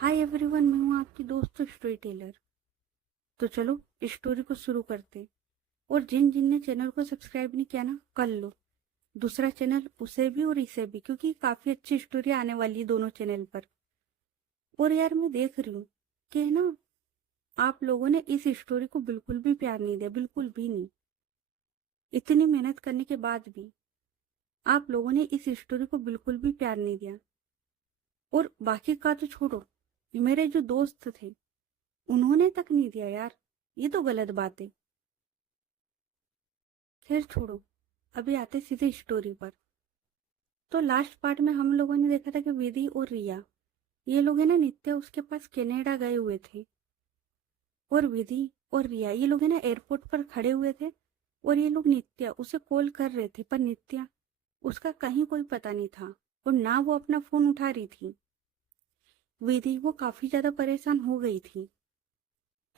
Hi everyone, मैं हूँ आपकी दोस्त स्टोरी टेलर। तो चलो इस स्टोरी को शुरू करते। और जिन जिन ने चैनल को सब्सक्राइब नहीं किया ना, कर लो दूसरा चैनल, उसे भी और इसे भी, क्योंकि काफी अच्छी स्टोरी आने वाली है दोनों चैनल पर। और यार मैं देख रही हूँ कि ना, आप लोगों ने इस स्टोरी को बिल्कुल भी प्यार नहीं दिया, बिल्कुल भी नहीं। इतनी मेहनत करने के बाद भी आप लोगों ने इस स्टोरी को बिल्कुल भी प्यार नहीं दिया। और बाकी का तो छोड़ो, मेरे जो दोस्त थे उन्होंने तक नहीं दिया यार। ये तो गलत बात है। खैर छोड़ो, अभी आते सीधे स्टोरी पर। तो लास्ट पार्ट में हम लोगों ने देखा था कि विधि और रिया, ये लोग है ना, नित्य उसके पास कनाडा गए हुए थे। और विधि और रिया ये लोग है ना एयरपोर्ट पर खड़े हुए थे। और ये लोग नित्य उसे कॉल कर रहे थे, पर नित्य उसका कहीं कोई पता नहीं था। और ना वो अपना फोन उठा रही थी। विधि वो काफी ज्यादा परेशान हो गई थी।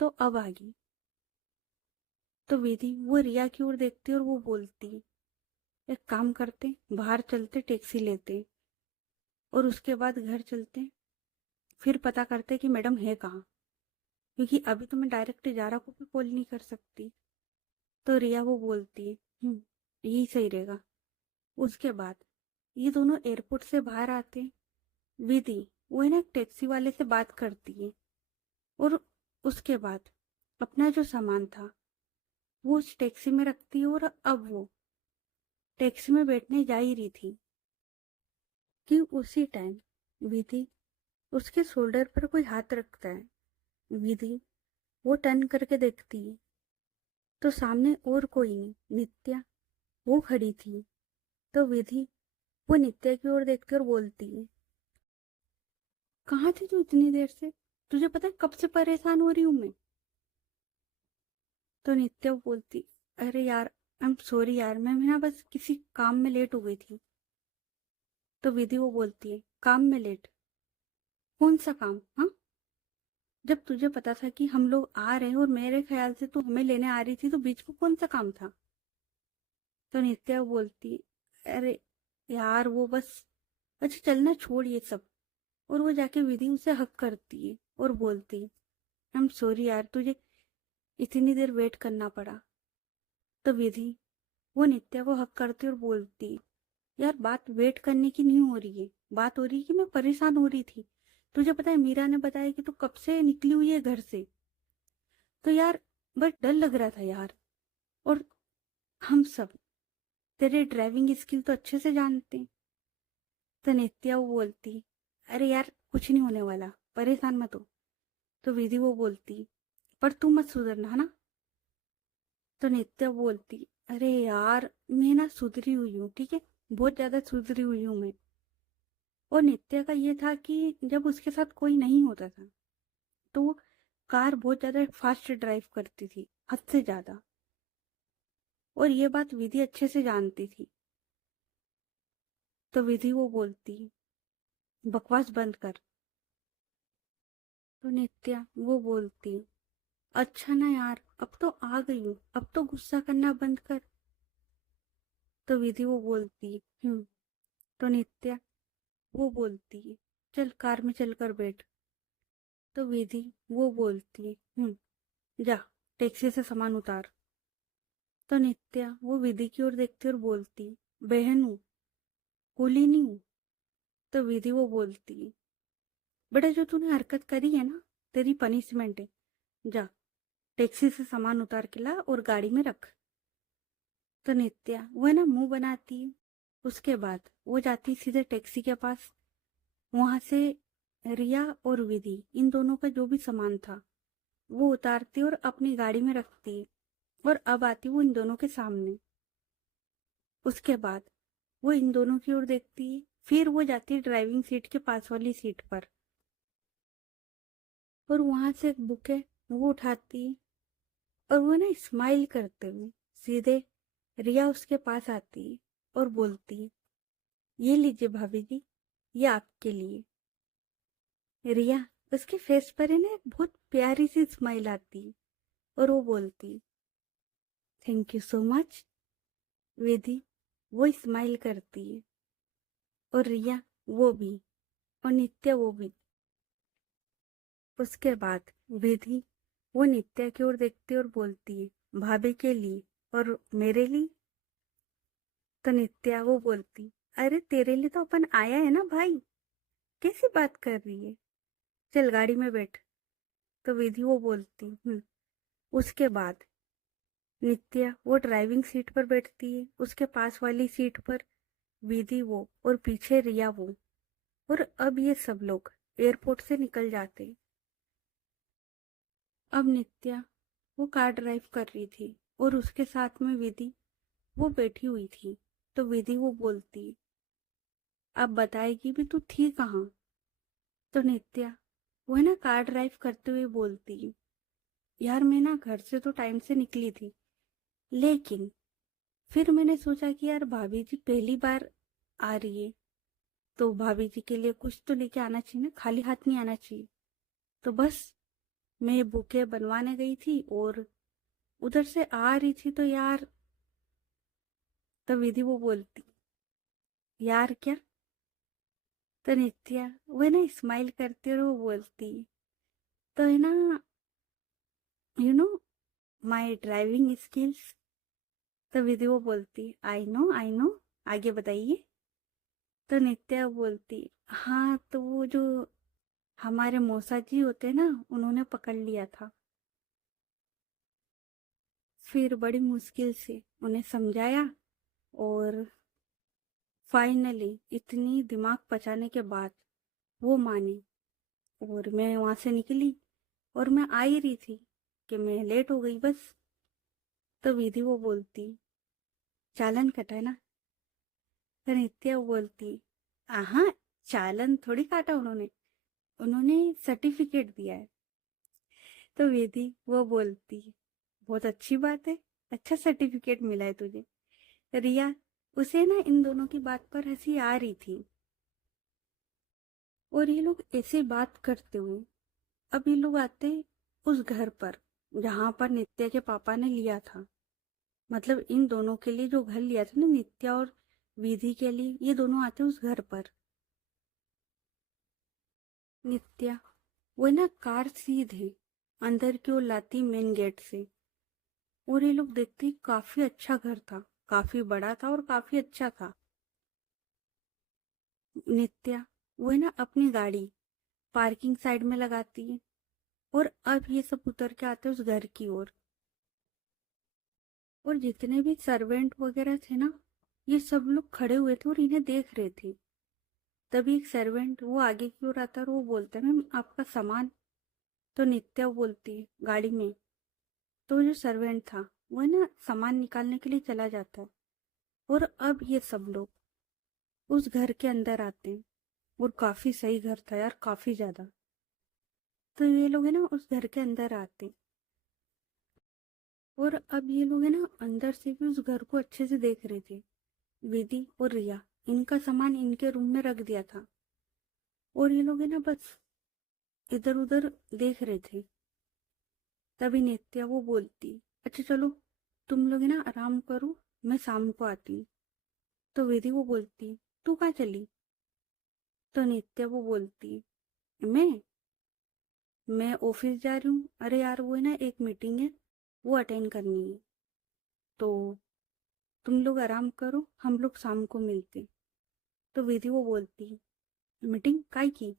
तो अब आगे, तो विधि वो रिया की ओर देखती और वो बोलती, एक काम करते, बाहर चलते, टैक्सी लेते और उसके बाद घर चलते, फिर पता करते कि मैडम है कहाँ, क्योंकि अभी तो मैं डायरेक्ट जारा को भी कॉल नहीं कर सकती। तो रिया वो बोलती है, यही सही रहेगा। उसके बाद ये दोनों एयरपोर्ट से बाहर आते। विधि वो है ना एक टैक्सी वाले से बात करती है। और उसके बाद अपना जो सामान था वो उस टैक्सी में रखती है। और अब वो टैक्सी में बैठने जा ही रही थी कि उसी टाइम विधि उसके शोल्डर पर कोई हाथ रखता है। विधि वो टर्न करके देखती है तो सामने और कोई नहीं, नित्या वो खड़ी थी। तो विधि वो नित्या की ओर देखती और बोलती है, कहाँ थी तू इतनी देर से? तुझे पता है कब से परेशान हो रही हूँ मैं? तो नित्या बोलती, अरे यार, आई एम सॉरी यार, मैं ना बस किसी काम में लेट हो गई थी। तो विधि वो बोलती है, काम में लेट? कौन सा काम? हाँ, जब तुझे पता था कि हम लोग आ रहे हैं और मेरे ख्याल से तू हमें लेने आ रही थी, तो बीच में कौन सा काम था? तो नित्या बोलती, अरे यार वो बस, अच्छा चलना छोड़ ये सब। और वो जाके विधि उसे हक करती है और बोलती, आई एम सॉरी यार, तुझे इतनी देर वेट करना पड़ा। तो विधि वो नित्या को हक करती और बोलती, यार बात वेट करने की नहीं हो रही है, बात हो रही है कि मैं परेशान हो रही थी। तुझे पता है मीरा ने बताया कि तू कब से निकली हुई है घर से। तो यार बस डर लग रहा था यार। और हम सब तेरे ड्राइविंग स्किल तो अच्छे से जानते हैं। तो नित्या वो बोलती, अरे यार कुछ नहीं होने वाला, परेशान मत हो। तो विधि वो बोलती, पर तू मत सुधरना है ना? तो नित्या बोलती, अरे यार मैं ना सुधरी हुई हूँ, ठीक है, बहुत ज्यादा सुधरी हुई हूँ मैं। और नित्या का ये था कि जब उसके साथ कोई नहीं होता था तो वो कार बहुत ज्यादा फास्ट ड्राइव करती थी, हद से ज्यादा। और ये बात विधि अच्छे से जानती थी। तो विधि वो बोलती, बकवास बंद कर। तो नित्या वो बोलती, अच्छा ना यार, अब तो आ गई हूँ, अब तो गुस्सा करना बंद कर। तो विधि वो बोलती, तो नित्या वो बोलती, चल कार में चलकर बैठ। तो विधि वो बोलती, जा टैक्सी से सामान उतार। तो नित्या वो विधि की ओर देखती और बोलती, बहन हूँ, कूली नहीं हूँ। तो विधि वो बोलती, बेटा जो तूने हरकत करी है ना, तेरी पनिशमेंट है। जा टैक्सी से सामान उतार के ला और गाड़ी में रख। तो नित्या वो है ना मुंह बनाती है। उसके बाद वो जाती सीधे टैक्सी के पास। वहां से रिया और विधि इन दोनों का जो भी सामान था वो उतारती और अपनी गाड़ी में रखती। और अब आती वो इन दोनों के सामने। उसके बाद वो इन दोनों की ओर देखती है, फिर वो जाती है ड्राइविंग सीट के पास वाली सीट पर। और वहां से एक बुक है वो उठाती है। और वो ना स्माइल करते हुए सीधे रिया उसके पास आती है और बोलती है, ये लीजिए भाभी जी, ये आपके लिए। रिया उसके फेस पर है ना एक बहुत प्यारी सी स्माइल आती है और वो बोलती, थैंक यू सो मच। विधि वो स्माइल करती है और रिया वो भी, और नित्या वो भी। उसके बाद विधि वो नित्या की ओर देखती और बोलती है, भाभी के लिए और मेरे लिए? तो नित्या वो बोलती, अरे तेरे लिए तो अपन आया है ना भाई, कैसी बात कर रही है, चल गाड़ी में बैठ। तो विधि वो बोलती उसके बाद नित्या वो ड्राइविंग सीट पर बैठती है, उसके पास वाली सीट पर विधि वो और पीछे रिया वो। और अब ये सब लोग एयरपोर्ट से निकल जाते। अब नित्या वो कार ड्राइव कर रही थी और उसके साथ में विधि वो बैठी हुई थी। तो विधि वो बोलती, अब बताएगी भी तू थी कहाँ? तो नित्या वो है ना कार ड्राइव करते हुए बोलती, यार मैं ना घर से तो टाइम से निकली थी, लेकिन फिर मैंने सोचा कि यार भाभी जी पहली बार आ रही है, तो भाभी जी के लिए कुछ तो लेके आना चाहिए ना, खाली हाथ नहीं आना चाहिए। तो बस मैं बुके बनवाने गई थी और उधर से आ रही थी तो यार। तो विधि वो बोलती, यार क्या? तो नित्या वो है ना स्माइल करती और वो बोलती, तो है ना, you know, my driving skills. तो विधि वो बोलती, आई नो, आगे बताइए। तो नित्या बोलती, हाँ तो वो जो हमारे मौसा जी होते ना, उन्होंने पकड़ लिया था। फिर बड़ी मुश्किल से उन्हें समझाया और फाइनली इतनी दिमाग पचाने के बाद वो मानी और मैं वहां से निकली। और मैं आ ही रही थी कि मैं लेट हो गई बस। तो विधि वो बोलती, चालन कटा है ना? तो नित्या वो बोलती, हाँ, चालन थोड़ी काटा उन्होंने, उन्होंने सर्टिफिकेट दिया है। तो विधि वो बोलती, बहुत अच्छी बात है, अच्छा सर्टिफिकेट मिला है तुझे। रिया उसे ना इन दोनों की बात पर हंसी आ रही थी। और ये लोग ऐसे बात करते हुए अब ये लोग आते उस घर पर जहां पर नित्या के पापा ने लिया था। मतलब इन दोनों के लिए जो घर लिया था ना, नित्या और विधि के लिए, ये दोनों आते उस घर पर। नित्या वो ना कार सीधे अंदर की ओर लाती मेन गेट से। और ये लोग देखते ही काफी अच्छा घर था, काफी बड़ा था और काफी अच्छा था। नित्या वो है ना अपनी गाड़ी पार्किंग साइड में लगाती है। और अब ये सब उतर के आते उस घर की ओर। और जितने भी सर्वेंट वगैरह थे ना, ये सब लोग खड़े हुए थे और इन्हें देख रहे थे। तभी एक सर्वेंट वो आगे की ओर आता है और वो बोलता है, मैम आपका सामान। तो नित्या वो बोलती है, गाड़ी में। तो जो सर्वेंट था वो है ना सामान निकालने के लिए चला जाता है। और अब ये सब लोग उस घर के अंदर आते हैं। और काफी सही घर था यार, काफी ज्यादा। तो ये लोग है ना उस घर के अंदर आते हैं। और अब ये लोग है ना अंदर से भी उस घर को अच्छे से देख रहे थे। विधि और रिया इनका सामान इनके रूम में रख दिया था। और ये लोग है ना बस इधर उधर देख रहे थे। तभी नित्या वो बोलती, अच्छा चलो तुम लोग है ना आराम करो, मैं शाम को आती हूँ। तो विधि वो बोलती, तू कहाँ चली? तो नित्या वो बोलती, मैं ऑफिस जा रही हूँ, अरे यार वो है ना एक मीटिंग है, वो अटेंड करनी है। तो तुम लोग आराम करो, हम लोग शाम को मिलते। तो विधि वो बोलती, मीटिंग काय की?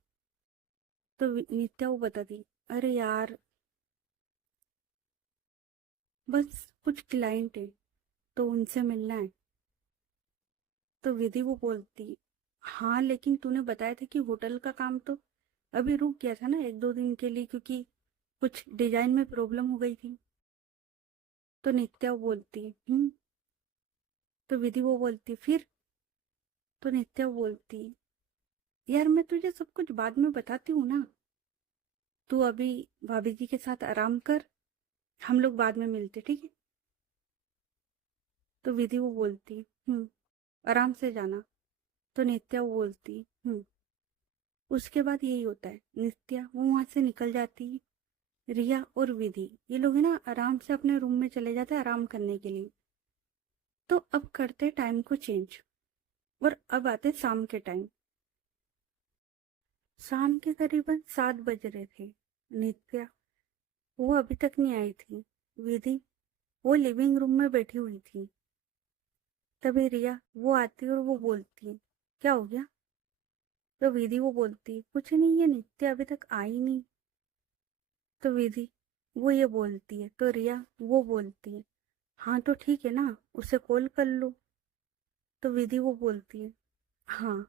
तो नित्या वो बताती, अरे यार बस कुछ क्लाइंट है तो उनसे मिलना है। तो विधि वो बोलती, हाँ लेकिन तूने बताया था कि होटल का काम तो अभी रुक गया था ना एक दो दिन के लिए, क्योंकि कुछ डिजाइन में प्रॉब्लम हो गई थी। तो नित्या वो बोलती, तो विधि वो बोलती फिर? तो नित्या वो बोलती, यार मैं तुझे सब कुछ बाद में बताती हूँ ना, तू अभी भाभी जी के साथ आराम कर, हम लोग बाद में मिलते, ठीक है? तो विधि वो बोलती, आराम से जाना। तो नित्या वो बोलती, उसके बाद यही होता है, नित्या वो वहां से निकल जाती है। रिया और विधि ये लोग है ना आराम से अपने रूम में चले जाते हैं आराम करने के लिए। तो अब करते टाइम को चेंज और अब आते शाम के टाइम। शाम के करीबन 7 बज रहे थे। नित्या, वो अभी तक नहीं आई थी। विधि, वो लिविंग रूम में बैठी हुई थी। तभी रिया वो आती और वो बोलती, क्या हो गया? तो विधि वो बोलती, कुछ नहीं, ये नित्या अभी तक आई नहीं। तो विधि वो ये बोलती है, तो रिया वो बोलती है, हाँ तो ठीक है ना, उसे कॉल कर लो। तो विधि वो बोलती है, हाँ।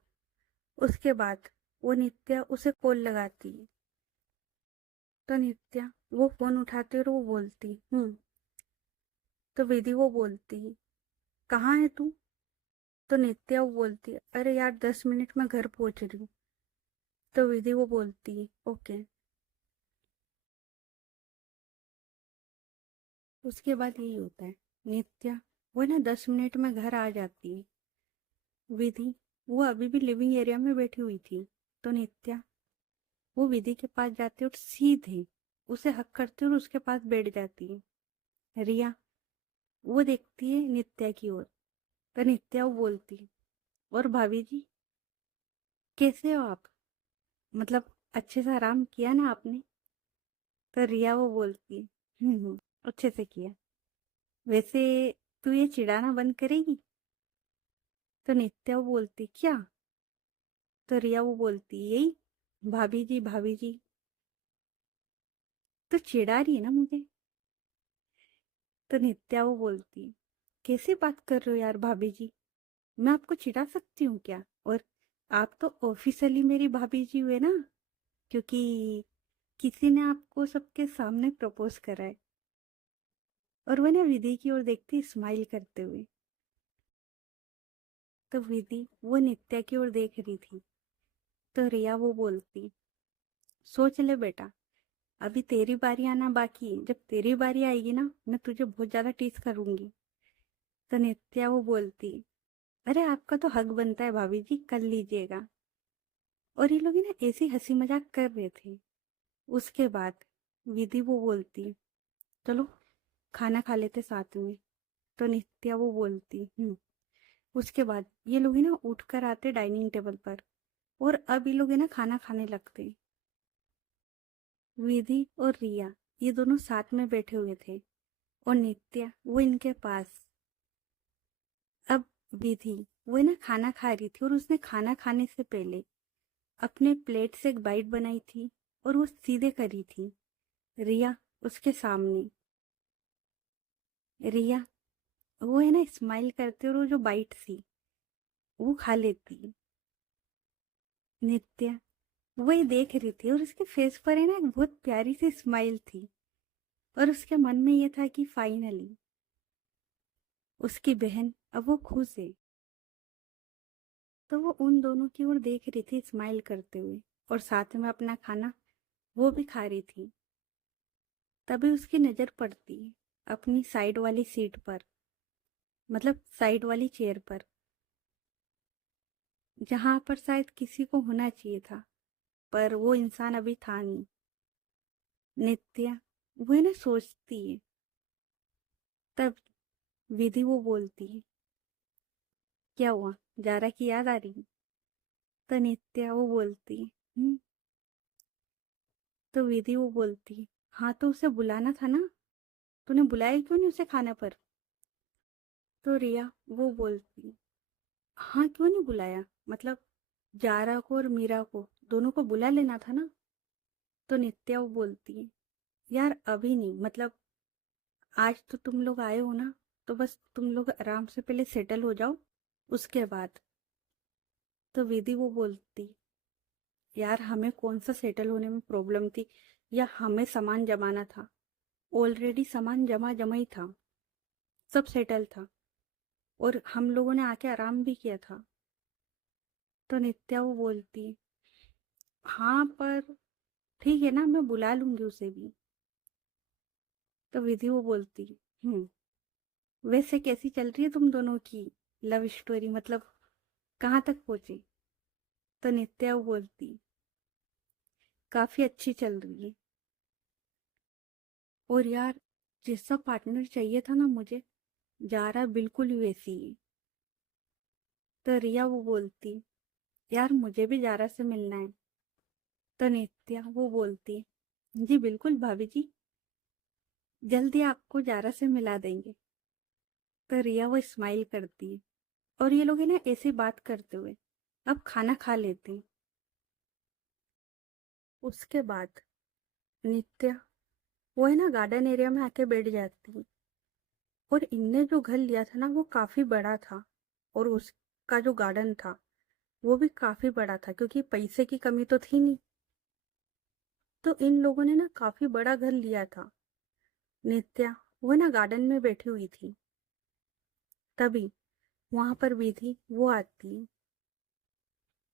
उसके बाद वो नित्या उसे कॉल लगाती है। तो नित्या वो फोन उठाती और वो बोलती, तो विधि वो बोलती है, कहाँ है तू? तो नित्या वो बोलती है, अरे यार 10 मिनट में घर पहुंच रही हूँ। तो विधि वो बोलती है, ओके। उसके बाद यही होता है। नित्या वो ना 10 मिनट में घर आ जाती है। विधि वो अभी भी लिविंग एरिया में बैठी हुई थी। तो नित्या वो विधि के पास जाती है और सीधे उसे हक करती है और उसके पास बैठ जाती है। रिया वो देखती है नित्या की ओर। तो नित्या वो बोलती है, और भाभी जी कैसे हो आप? मतलब अच्छे से आराम किया ना आपने? तो रिया वो बोलती है, अच्छे से किया। वैसे तू ये चिढ़ाना बंद करेगी? तो नित्या वो बोलती, क्या? तो रिया वो बोलती, यही भाभी जी। तो चिढ़ा रही है ना मुझे? तो नित्या वो बोलती, कैसे बात कर रहे हो यार भाभी जी? मैं आपको चिढ़ा सकती हूँ क्या? और आप तो ऑफिशियली मेरी भाभी जी हुए ना, क्योंकि किसी ने आपको सबके सामने प्रपोज करा है। और वो ना विधि की ओर देखती स्माइल करते हुए। तो विधि वो नित्या की ओर देख रही थी। तो रिया वो बोलती, सोच ले बेटा, अभी तेरी बारी आना बाकी है। जब तेरी बारी आएगी ना, मैं तुझे बहुत ज्यादा टीज करूंगी। तो नित्या वो बोलती, अरे आपका तो हक बनता है भाभी जी, कर लीजिएगा। और ये लोग ना ऐसी हंसी मजाक कर रहे थे। उसके बाद विधि वो बोलती, चलो खाना खा लेते साथ में। तो नित्या वो बोलती, उसके बाद ये लोग है ना उठ कर आते डाइनिंग टेबल पर। और अब ये लोग है ना खाना खाने लगते। विधि और रिया ये दोनों साथ में बैठे हुए थे, और नित्या वो इनके पास। अब विधि वो है ना खाना खा रही थी, और उसने खाना खाने से पहले अपने प्लेट से एक बाइट बनाई थी और वो सीधे करी थी रिया उसके सामने। रिया वो है ना स्माइल करती और वो जो बाइट थी वो खा लेती। नित्या वही देख रही थी और उसके फेस पर है ना एक बहुत प्यारी सी स्माइल थी। और उसके मन में ये था कि फाइनली उसकी बहन अब वो खुश है। तो वो उन दोनों की ओर देख रही थी स्माइल करते हुए, और साथ में अपना खाना वो भी खा रही थी। तभी उसकी नजर पड़ती है अपनी साइड वाली सीट पर, मतलब साइड वाली चेयर पर, जहां पर शायद किसी को होना चाहिए था, पर वो इंसान अभी था नहीं। नित्या वो है ना सोचती है। तब विधि वो बोलती है, क्या हुआ, जारा की याद आ रही? तो नित्या वो बोलती है, तो विधि वो बोलती है, हाँ तो उसे बुलाना था ना, तूने बुलाया क्यों नहीं उसे खाने पर? तो रिया वो बोलती, हाँ क्यों नहीं बुलाया, मतलब जारा को और मीरा को दोनों को बुला लेना था ना। तो नित्या वो बोलती है, यार अभी नहीं, मतलब आज तो तुम लोग आए हो ना, तो बस तुम लोग आराम से पहले सेटल हो जाओ, उसके बाद। तो विधि वो बोलती, यार हमें कौन सा सेटल होने में प्रॉब्लम थी, या हमें सामान जमाना था? ऑलरेडी सामान जमा जमा ही था, सब सेटल था, और हम लोगों ने आके आराम भी किया था। तो नित्या वो बोलती, हाँ पर ठीक है ना, मैं बुला लूंगी उसे भी। तो विधि वो बोलती, वैसे कैसी चल रही है तुम दोनों की लव स्टोरी, मतलब कहाँ तक पहुंची? तो नित्या वो बोलती, काफी अच्छी चल रही है। और यार जैसा पार्टनर चाहिए था ना मुझे, जारा बिल्कुल ही वैसी है। तो रिया वो बोलती, यार मुझे भी जारा से मिलना है। तो नित्या वो बोलती, जी बिल्कुल भाभी जी, जल्दी आपको जारा से मिला देंगे। तो रिया वो स्माइल करती है और ये लोग है ना ऐसे बात करते हुए अब खाना खा लेते हैं। उसके बाद नित्या वो है ना गार्डन एरिया में आके बैठ जाती है। और इनने जो घर लिया था ना वो काफी बड़ा था। और उसका जो गार्डन था वो भी काफी बड़ा था क्योंकि पैसे की कमी तो थी नहीं। तो इन लोगों ने ना काफी बड़ा घर लिया था। नित्या वो ना गार्डन में बैठी हुई थी। तभी वहां पर विधि वो आती है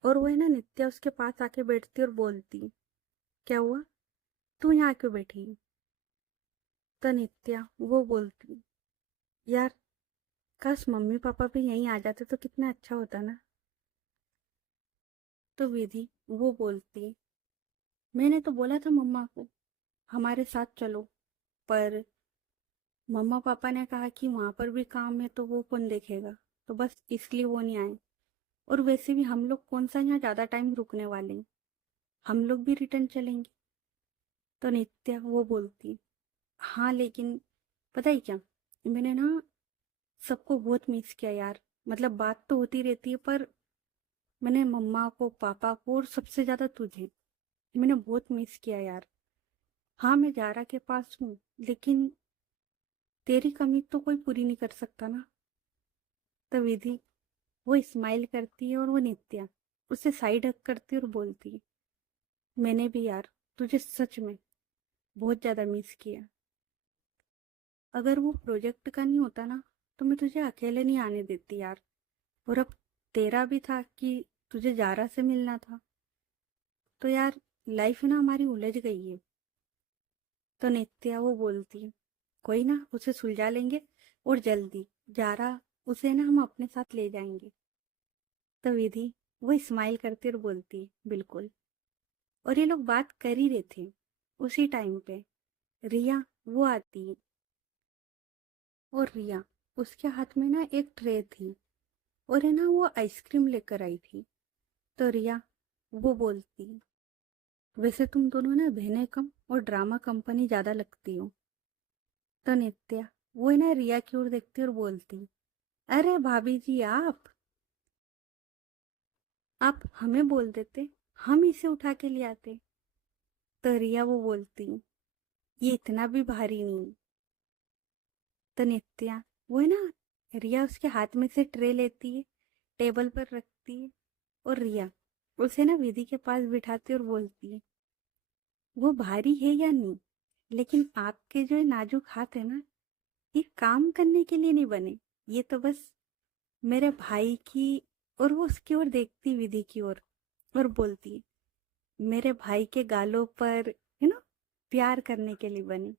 और वो है ना नित्या उसके पास आके बैठती और बोलती, क्या हुआ, तू यहाँ क्यों बैठी है? तो नित्या वो बोलती, यार काश मम्मी पापा भी यहीं आ जाते तो कितना अच्छा होता ना। तो विधि वो बोलती, मैंने तो बोला था मम्मा को हमारे साथ चलो, पर मम्मा पापा ने कहा कि वहां पर भी काम है तो वो कौन देखेगा, तो बस इसलिए वो नहीं आए। और वैसे भी हम लोग कौन सा यहाँ ज्यादा टाइम रुकने वाले हैं, हम लोग भी रिटर्न चलेंगे। तो नित्या वो बोलती, हाँ लेकिन पता है क्या, मैंने ना सबको बहुत मिस किया यार। मतलब बात तो होती रहती है पर मैंने मम्मा को पापा को और सबसे ज्यादा तुझे मैंने बहुत मिस किया यार। हाँ मैं जारा के पास हूँ लेकिन तेरी कमी तो कोई पूरी नहीं कर सकता ना। तो विधि वो स्माइल करती है और वो नित्या उसे साइड हक करती है और बोलती है, मैंने भी यार तुझे सच में बहुत ज्यादा मिस किया। अगर वो प्रोजेक्ट का नहीं होता ना तो मैं तुझे अकेले नहीं आने देती यार। और अब तेरा भी था कि तुझे जारा से मिलना था। तो यार लाइफ ना हमारी उलझ गई है। तो नित्या वो बोलती है, कोई ना उसे सुलझा लेंगे और जल्दी जारा उसे ना हम अपने साथ ले जाएंगे। तो विधि वो स्माइल करती और बोलती है, बिल्कुल। और ये लोग बात कर ही रहे थे उसी टाइम पे रिया वो आती है। और रिया उसके हाथ में ना एक ट्रे थी और है ना वो आइसक्रीम लेकर आई थी। तो रिया वो बोलती, वैसे तुम दोनों ना बहनें कम और ड्रामा कंपनी ज्यादा लगती हो। तो नित्या वो है ना रिया की ओर देखती और बोलती, अरे भाभी जी आप हमें बोल देते, हम इसे उठा के ले आते। तो रिया वो बोलती, ये इतना भी भारी नहीं। तो नित्या वो है ना रिया उसके हाथ में से ट्रे लेती है, टेबल पर रखती है और रिया उसे ना विधि के पास बिठाती और बोलती है, वो भारी है या नहीं, लेकिन आपके जो ये नाजुक हाथ है ना, ये काम करने के लिए नहीं बने। ये तो बस मेरे भाई की। और वो उसकी ओर देखती विधि की ओर और बोलती, मेरे भाई के गालों पर प्यार करने के लिए बने।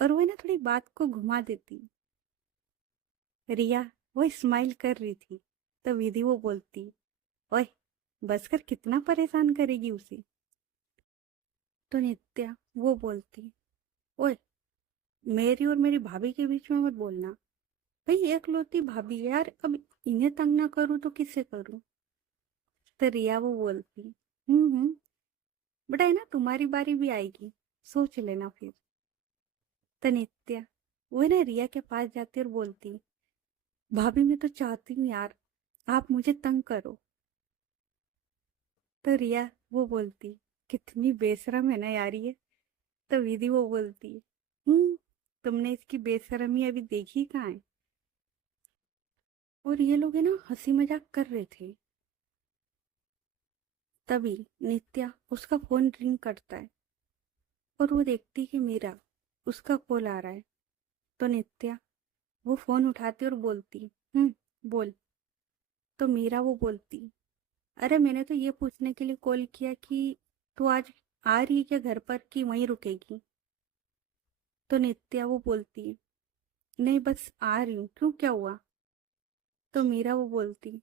और वो ना थोड़ी बात को घुमा देती। रिया वो स्माइल कर रही थी। तो विधि वो बोलती, ओए बस कर, कितना परेशान करेगी उसे। तो नित्या वो बोलती, ओए मेरी और मेरी भाभी के बीच में मत बोलना। भाई एकलौती भाभी है यार, अब इन्हें तंग ना करूँ तो किससे करूँ। तो रिया वो बोलती, हम्म, बेटा है ना तुम्हारी बारी भी आएगी, सोच लेना फिर। तो नित्या वो ना रिया के पास जाती और बोलती, भाभी मैं तो चाहती हूँ यार आप मुझे तंग करो। तो रिया वो बोलती, कितनी बेशरम है ना यार ये। तो विधि वो बोलती, तुमने इसकी बेशरमी अभी देखी कहाँ है। और ये लोग है ना हंसी मजाक कर रहे थे। तभी नित्या उसका फोन रिंग करता है और वो देखती कि मीरा उसका कॉल आ रहा है। तो नित्या वो फोन उठाती और बोलती, बोल। तो मीरा वो बोलती, अरे मैंने तो ये पूछने के लिए कॉल किया कि तू आज आ रही है क्या घर पर कि वहीं रुकेगी। तो नित्या वो बोलती है, नहीं बस आ रही हूँ, क्यों क्या हुआ। तो मीरा वो बोलती,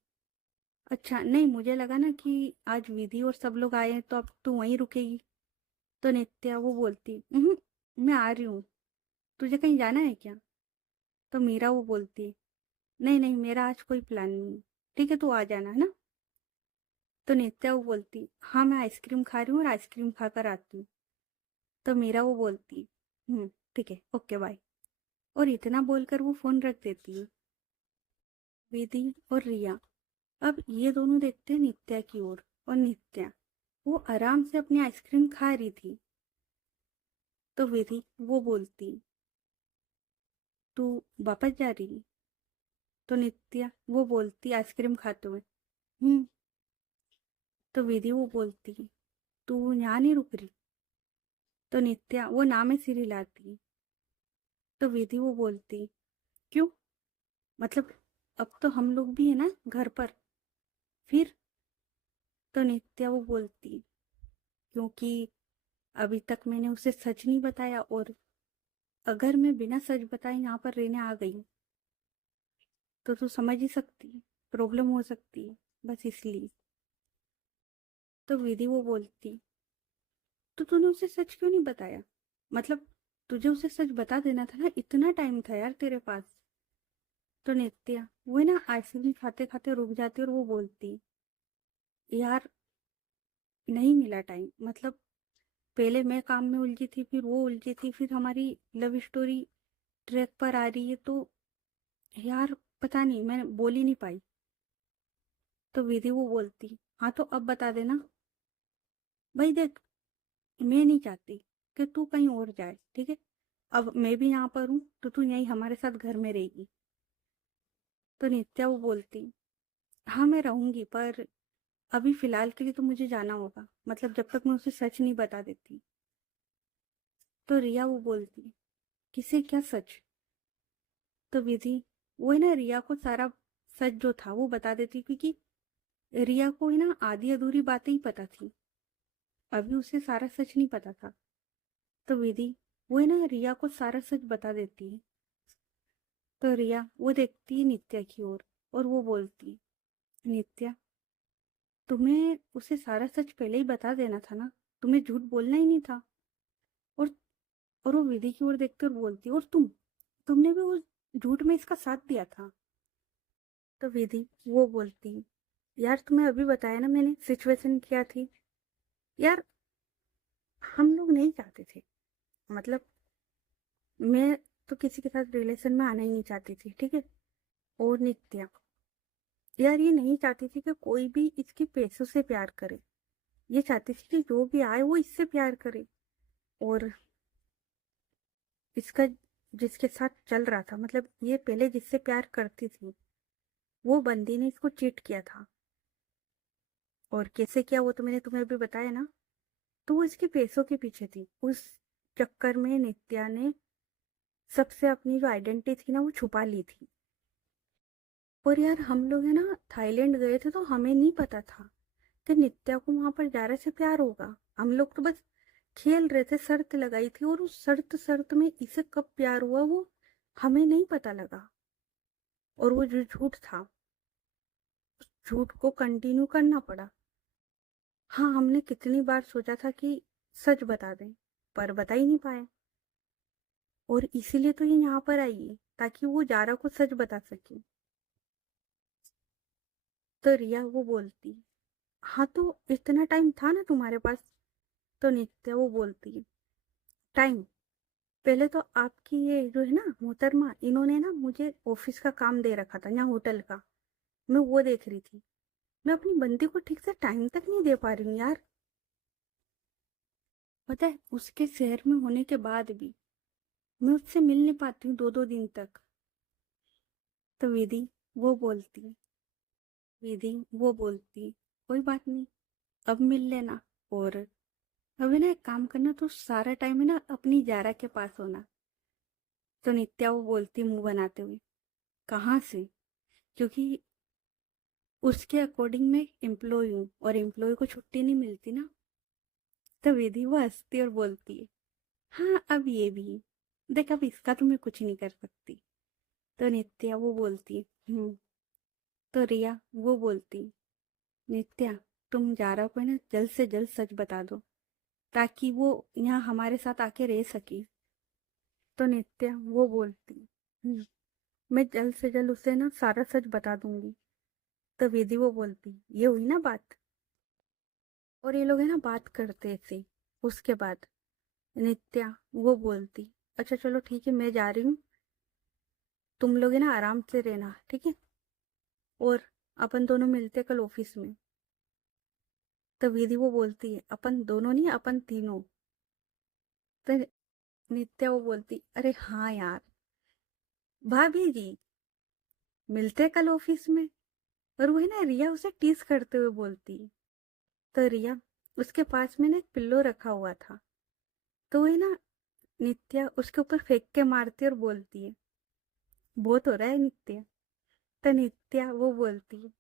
अच्छा नहीं मुझे लगा ना कि आज विधि और सब लोग आए हैं तो अब तू वहीं रुकेगी। तो नित्या वो बोलती, मैं आ रही हूँ, तुझे कहीं जाना है क्या। तो मीरा वो बोलती, नहीं नहीं मेरा आज कोई प्लान नहीं है, ठीक है तू आ जाना है ना। तो नित्या वो बोलती, हाँ मैं आइसक्रीम खा रही हूँ और आइसक्रीम खाकर आती हूँ। तो मीरा वो बोलती, ठीक है, ओके बाय। और इतना बोलकर वो फोन रख देती है। विधि और रिया अब ये दोनों देखते हैं नित्या की ओर, और नित्या वो आराम से अपनी आइसक्रीम खा रही थी। तो विधि वो बोलती, तू वापस जा रही? तो नित्या वो बोलती आइसक्रीम खाते हुए, हम्म। तो विधि वो बोलती, तू यहाँ नहीं रुक रही? तो नित्या वो ना में सिर हिलाती। तो विधि वो बोलती, क्यों? मतलब अब तो हम लोग भी है ना घर पर, फिर? तो नित्या वो बोलती, क्योंकि अभी तक मैंने उसे सच नहीं बताया, और अगर मैं बिना सच बताए यहाँ पर रहने आ गई तो तू समझ ही सकती है, प्रॉब्लम हो सकती है, बस इसलिए। तो विधि वो बोलती, तो तूने उसे सच क्यों नहीं बताया? मतलब तुझे उसे सच बता देना था ना, इतना टाइम था यार तेरे पास। तो नित्या वो ना आइसक्रीम खाते खाते रुक जाती और वो बोलती, यार नहीं मिला टाइम। मतलब पहले मैं काम में उलझी थी, फिर वो उलझी थी, फिर हमारी लव स्टोरी ट्रैक पर आ रही है, तो यार पता नहीं, मैं बोल ही नहीं पाई। तो विधि वो बोलती, हाँ तो अब बता देना। भाई देख, मैं नहीं चाहती कि तू कहीं और जाए, ठीक है? अब मैं भी यहाँ पर हूँ तो तू यहीं हमारे साथ घर में रहेगी। तो नित्या वो बोलती, हाँ मैं रहूंगी, पर अभी फिलहाल के लिए तो मुझे जाना होगा, मतलब जब तक मैं उसे सच नहीं बता देती। तो रिया वो बोलती, किसे क्या सच? तो विधि वो है ना रिया को सारा सच जो था वो बता देती, क्योंकि रिया को है ना आधी अधूरी बातें ही पता थी, अभी उसे सारा सच नहीं पता था। तो विधि वो है ना रिया को सारा सच बता देती है। तो रिया वो देखती है नित्या की ओर और वो बोलती, नित्या तुम्हें उसे सारा सच पहले ही बता देना था ना, तुम्हें झूठ बोलना ही नहीं था। और वो विधि की ओर देखते और बोलती, और तुमने भी उस झूठ में इसका साथ दिया था। तो विधि वो बोलती, यार तुम्हें अभी बताया ना मैंने सिचुएशन क्या थी। यार हम लोग नहीं चाहते थे, मतलब मैं तो किसी के साथ रिलेशन में आना ही नहीं चाहती थी, ठीक है? और नित्या यार ये नहीं चाहती थी कि कोई भी इसके पैसों से प्यार करे, ये चाहती थी कि जो भी आए वो इससे प्यार करे। और इसका जिसके साथ चल रहा था, मतलब ये पहले जिससे प्यार करती थी, वो बंदी ने इसको चीट किया था। और कैसे किया वो तो मैंने तुम्हें अभी बताया ना। तो वो इसके पैसों के पीछे थी, उस चक्कर में नित्या ने सबसे अपनी जो आइडेंटिटी थी ना वो छुपा ली थी। और यार हम लोग है ना थाईलैंड गए थे, तो हमें नहीं पता था कि नित्या को वहां पर जारा से प्यार होगा। हम लोग तो बस खेल रहे थे, शर्त लगाई थी, और उस शर्त में इसे कब प्यार हुआ वो हमें नहीं पता लगा। और वो जो झूठ था, उस झूठ को कंटिन्यू करना पड़ा। हाँ हमने कितनी बार सोचा था कि सच बता दें, पर बता ही नहीं पाए। और इसीलिए तो ये यहाँ पर आई है, ताकि वो जारा को सच बता सके। तो रिया वो बोलती, हाँ तो इतना टाइम था ना तुम्हारे पास? तो नित्या वो बोलती है, टाइम? पहले तो आपकी ये जो है ना मोहतरमा, इन्होंने ना मुझे ऑफिस का काम दे रखा था यहाँ होटल का, मैं वो देख रही थी। मैं अपनी बंदी को ठीक से टाइम तक नहीं दे पा रही हूँ यार। पता है उसके शहर में होने के बाद भी मैं उससे मिल नहीं पाती हूँ 2-2 दिन तक। तो विधि वो बोलती, कोई बात नहीं, अब मिल लेना। और अभी ना एक काम करना, तो सारा टाइम है ना अपनी जारा के पास होना। तो नित्या वो बोलती मुंह बनाते हुए, कहाँ से? क्योंकि उसके अकॉर्डिंग मैं एम्प्लॉय हूँ, और एम्प्लॉय को छुट्टी नहीं मिलती ना। तो विधि वो हंसती और बोलती है, हाँ अब ये भी, देख अब इसका तो मैं कुछ नहीं कर सकती। तो नित्या वो बोलती, तो रिया वो बोलती, नित्या तुम जारा को है ना जल्द से जल्द सच बता दो, ताकि वो यहाँ हमारे साथ आके रह सके। तो नित्या वो बोलती, मैं जल्द से जल्द उसे ना सारा सच बता दूंगी। तो विधि वो बोलती, ये हुई ना बात। और ये लोग है ना बात करते थे। उसके बाद नित्या वो बोलती, अच्छा चलो ठीक है मैं जा रही हूँ, तुम लोग है ना आराम से रहना, ठीक है, और अपन दोनों मिलते कल ऑफिस में। तो विधि वो बोलती है, अपन दोनों नहीं, अपन तीनों। तो नित्या वो बोलती, अरे हाँ यार, भाभी जी मिलते कल ऑफिस में। और वो है ना रिया उसे टीज करते हुए बोलती है। तो रिया, उसके पास में ना एक पिल्लो रखा हुआ था, तो वो है ना नित्या उसके ऊपर फेंक के मारती है और बोलती है, बहुत हो रहा है नित्या। तो नित्या वो बोलती है,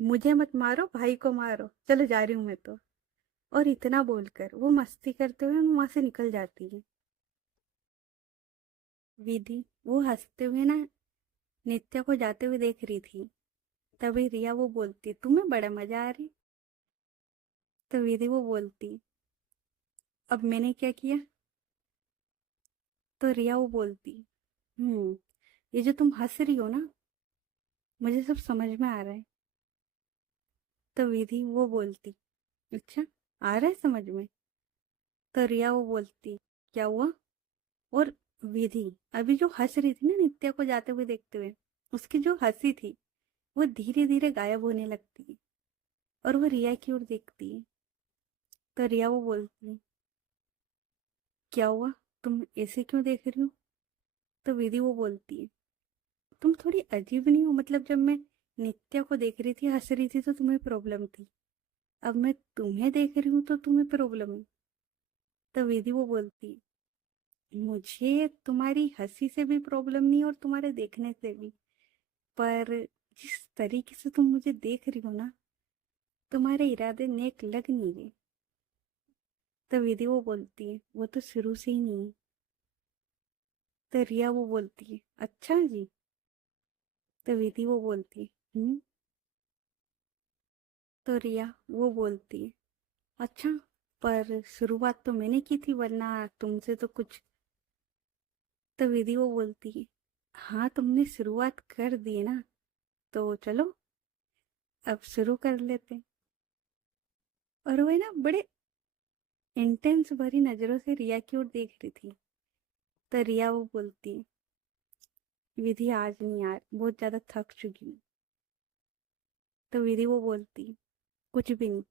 मुझे मत मारो, भाई को मारो, चलो जा रही हूँ मैं तो। और इतना बोलकर वो मस्ती करते हुए वहां से निकल जाती है। विधि वो हंसते हुए ना नित्या को जाते हुए देख रही थी। तभी रिया वो बोलती, तुम्हें बड़ा मजा आ रही। तो विधि वो बोलती, अब मैंने क्या किया। तो रिया वो बोलती, ये जो तुम हंस रही हो ना, मुझे सब समझ में आ रहा है। तो विधि वो बोलती, अच्छा, आ रहा है समझ में। तो रिया वो बोलती, क्या हुआ। और विधि अभी जो हंस रही थी ना नित्या को जाते हुए देखते हुए, उसकी जो हंसी थी वो धीरे धीरे गायब होने लगती है। और वो रिया की ओर देखती है। तो रिया वो बोलती, क्या हुआ, तुम ऐसे क्यों देख रही हो। तो विधि वो बोलती है, तुम थोड़ी अजीब नहीं हो, मतलब जब मैं नित्या को देख रही थी हंस रही थी तो तुम्हें प्रॉब्लम थी, अब मैं तुम्हें देख रही हूँ तो तुम्हें प्रॉब्लम है। तो विधि वो बोलती है, मुझे तुम्हारी हंसी से भी प्रॉब्लम नहीं और तुम्हारे देखने से भी, पर जिस तरीके से तुम मुझे देख रही हो ना, तुम्हारे इरादे नेक लग नहीं रहे। तो विधि वो बोलती है, वो तो शुरू से ही नहीं है। तो रिया वो बोलती है, अच्छा जी। तो विधि वो बोलती है, तो रिया वो बोलती है, अच्छा, पर शुरुआत तो मैंने की थी, वरना तुमसे तो कुछ। तो विधि वो बोलती है, हाँ तुमने शुरुआत कर दी है ना, तो चलो अब शुरू कर लेते। और वो है ना बड़े इंटेंस भरी नजरों से रिया की ओर देख रही थी। तो रिया वो बोलती है, विधि आज नहीं यार, बहुत ज्यादा थक चुकी हूँ। तो विधि वो बोलती, कुछ भी नहीं,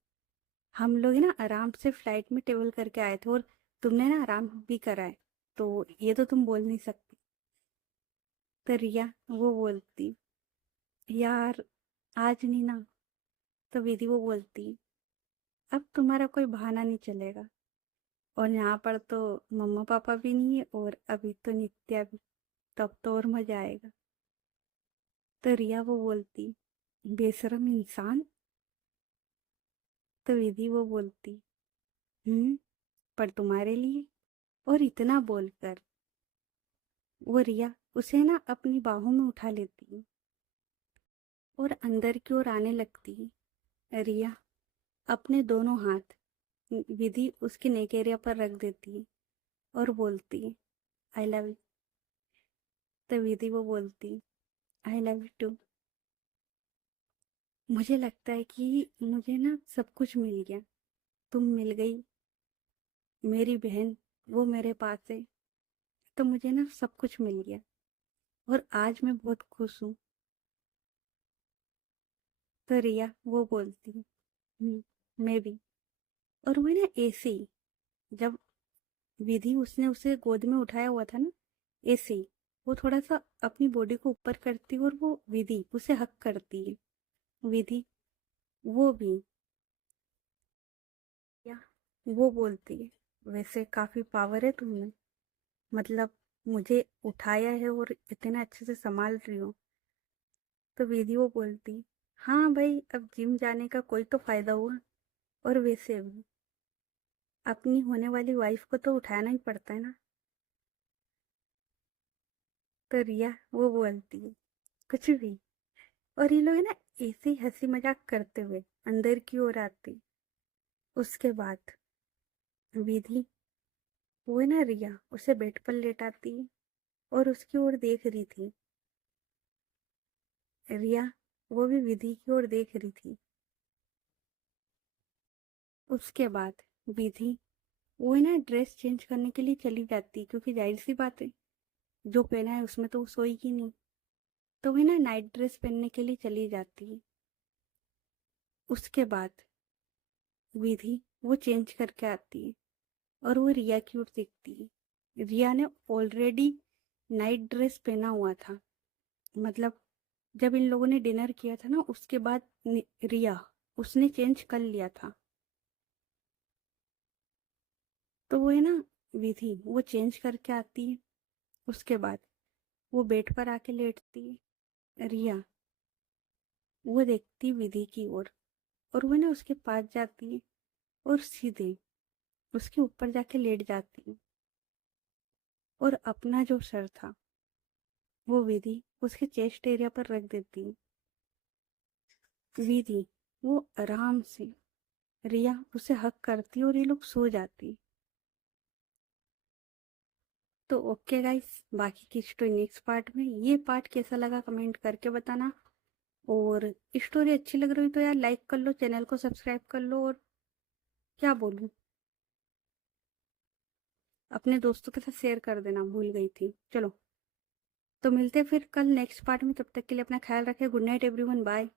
हम लोग है ना आराम से फ्लाइट में ट्रेवल करके आए थे और तुमने ना आराम भी करा है, तो ये तो तुम बोल नहीं सकती। तो रिया वो बोलती, यार आज नहीं ना। तो विधि वो बोलती, अब तुम्हारा कोई बहाना नहीं चलेगा, और यहाँ पर तो मम्मा पापा भी नहीं है और अभी तो नित्या भी, तब तो और मजा आएगा। तो रिया वो बोलती, बेशरम इंसान। तो विधि वो बोलती, पर तुम्हारे लिए। और इतना बोलकर वो रिया उसे ना अपनी बाहों में उठा लेती और अंदर की ओर आने लगती। रिया अपने दोनों हाथ विधि उसके नेक एरिया पर रख देती और बोलती, आई लव यू। तो विधि वो बोलती, आई लव यू टू। मुझे लगता है कि मुझे ना सब कुछ मिल गया, तुम मिल गई, मेरी बहन वो मेरे पास है, तो मुझे ना सब कुछ मिल गया और आज मैं बहुत खुश हूँ। तो रिया वो बोलती, मैं भी। और वो ना ऐसे ही, जब विधि उसने उसे गोद में उठाया हुआ था ना, ऐसे ही वो थोड़ा सा अपनी बॉडी को ऊपर करती और वो विधि उसे हक करती है। विधि वो भी, या वो बोलती है, वैसे काफी पावर है तुम्हें, मतलब मुझे उठाया है और इतने अच्छे से संभाल रही हो। तो विधि वो बोलती, हाँ भाई, अब जिम जाने का कोई तो फायदा हुआ, और वैसे भी अपनी होने वाली वाइफ को तो उठाना ही पड़ता है ना। तो रिया वो बोलती है, कुछ भी। और ये लोग है ना ऐसे ही हंसी मजाक करते हुए अंदर की ओर आते। उसके बाद विधि वो है ना रिया उसे बेड पर लेटाती और उसकी ओर देख रही थी। रिया वो भी विधि की ओर देख रही थी। उसके बाद विधि वो है ना ड्रेस चेंज करने के लिए चली जाती है, क्योंकि जाहिर सी बात है जो पहना है उसमें तो वो सोएगी नहीं। तो वो है ना नाइट ड्रेस पहनने के लिए चली जाती है। उसके बाद विधि वो चेंज करके आती है और वो रिया की ओर देखती है। रिया ने ऑलरेडी नाइट ड्रेस पहना हुआ था, मतलब जब इन लोगों ने डिनर किया था ना उसके बाद रिया उसने चेंज कर लिया था। तो वो है ना विधि वो चेंज करके आती है। उसके बाद वो बेड पर आके लेटती है। रिया वो देखती विधि की ओर और वो ना उसके पास जाती है और सीधे उसके ऊपर जाके लेट जाती है और अपना जो सर था वो विधि उसके चेस्ट एरिया पर रख देती है। विधि वो आराम से रिया उसे हक करती और ये लोग सो जाती। तो ओके गाइस, बाकी की स्टोरी नेक्स्ट पार्ट में। ये पार्ट कैसा लगा कमेंट करके बताना, और स्टोरी अच्छी लग रही हो तो यार लाइक कर लो, चैनल को सब्सक्राइब कर लो, और क्या बोलूं, अपने दोस्तों के साथ शेयर कर देना, भूल गई थी। चलो, तो मिलते हैं फिर कल नेक्स्ट पार्ट में। तब तक के लिए अपना ख्याल रखें। Good night everyone, bye.